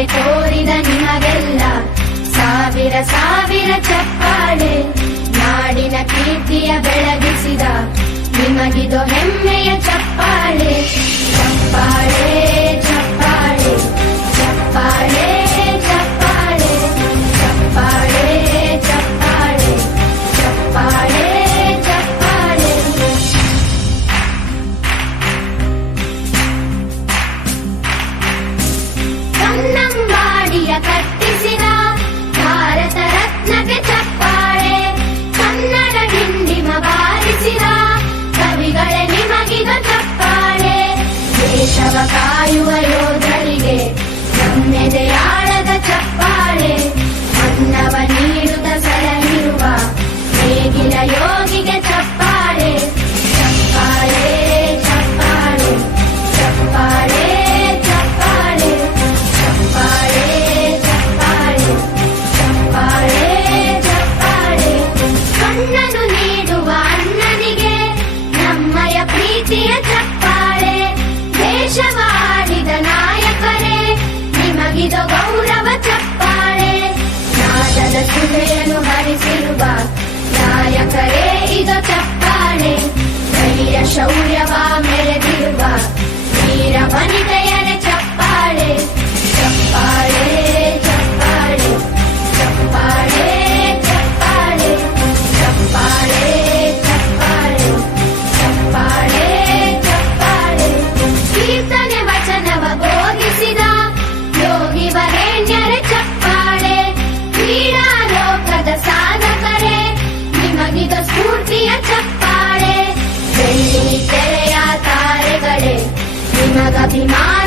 ಬೆಲೆ ತೋರಿದ ನಿಮಗೆಲ್ಲ ಸಾವಿರ ಸಾವಿರ ಚಪ್ಪಾಳೆ. ನಾಡಿನ ಕೀರ್ತಿಯ ಬೆಳಗಿಸಿದ ನಿಮಗಿದು ಹೆಮ್ಮೆಯ ಚಪ್ಪಾಳೆ. ಚಪ್ಪಾಳೆ ಚಪ್ಪಾಳೆ ಚಪ್ಪಾಳೆ ಚಪ್ಪಾಳೆ ಚಪ್ಪಾಳೆ ಚಪ್ಪಾಳೆ ಚಪ್ಪಾಳೆ ಚಪ್ಪಾಳೆ. ಕನ್ನಂಬಾಡಿಯ ಕಟ್ಟಿಸಿದ ಭಾರತ ರತ್ನಕ್ಕೆ ಚಪ್ಪಾಳೆ. ಕನ್ನಡ ಡಿಂಡಿಮ ಬಾರಿಸಿದ ಕವಿಗಳೇ ನಿಮಗಿದು ಚಪ್ಪಾಳೆ. ದೇಶವ ಕಾಯುವ ಯೋಧರಿಗೆ ನಮ್ಮೆದೆಯಾಳದ ಚಪ್ಪಾಳೆ. ಅನ್ನವ ನೀಡುತ್ತ ಸಲಹಿರುವ ನೇಗಿಲ ಯೋಗಿಗೆ ಚಪ್ಪಾಳೆ. ಚಪ್ಪಾಳೆ ಚಪ್ಪಾಳೆ ಚಪ್ಪಾಳೆ ಚಪ್ಪಾಳೆ ಚಪ್ಪಾಳೆ ಚಪ್ಪಾಳೆ ಚಪ್ಪಾಳೆ ಚಪ್ಪಾಳೆ. ಕಣ್ಣನು ನೀಡುವ ಅಣ್ಣನಿಗೆ ನಮ್ಮಯ ಪ್ರೀತಿಯ ಚಪ್ಪಾಳೆ. ದೇಶವಾಡಿದ ನಾಯಕರೇ ನಿಮಗಿದು ಗೌರವ ಚಪ್ಪಾಳೆ. ನಾದದ ಸುಧೆಯನ್ನು ಹರಿಸಿರುವ ನಾಯಕರೇ ಇದು ಚಪ್ಪಾಳೆ. ಧೈರ್ಯ ಶೌರ್ಯವ ಮೆರೆದಿರುವ ವೀರ ವನಿತೆಯರೇ ಚಪ್ಪಾಳೆ. ಚಪ್ಪಾಳೆ ಚಪ್ಪಾಳೆ ಚಪ್ಪಾಳೆ ಚಪ್ಪಾಳೆ ಚಪ್ಪಾಳೆ ಚಪ್ಪಾಳೆ ಚಪ್ಪಾಳೆ ಚಪ್ಪಾಳೆ. ಕೀರ್ತನೆ ವಚನವ ಬೋಧಿಸಿದ ಯೋಗಿ ವರೇಣ್ಯರೇ ಚಪ್ಪಾಳೆ. ಕ್ರೀಡಾ ಲೋಕದ ಸಾಧಕರೇ ನಿಮಗಿದು ಸ್ಫೂರ್ತಿಯ ಚಪ್ಪಾಳೆ. ಬೆಳ್ಳಿ ತೆರೆಯ ತಾರೆಗಳೇ ನಿಮಗಭಿಮಾನ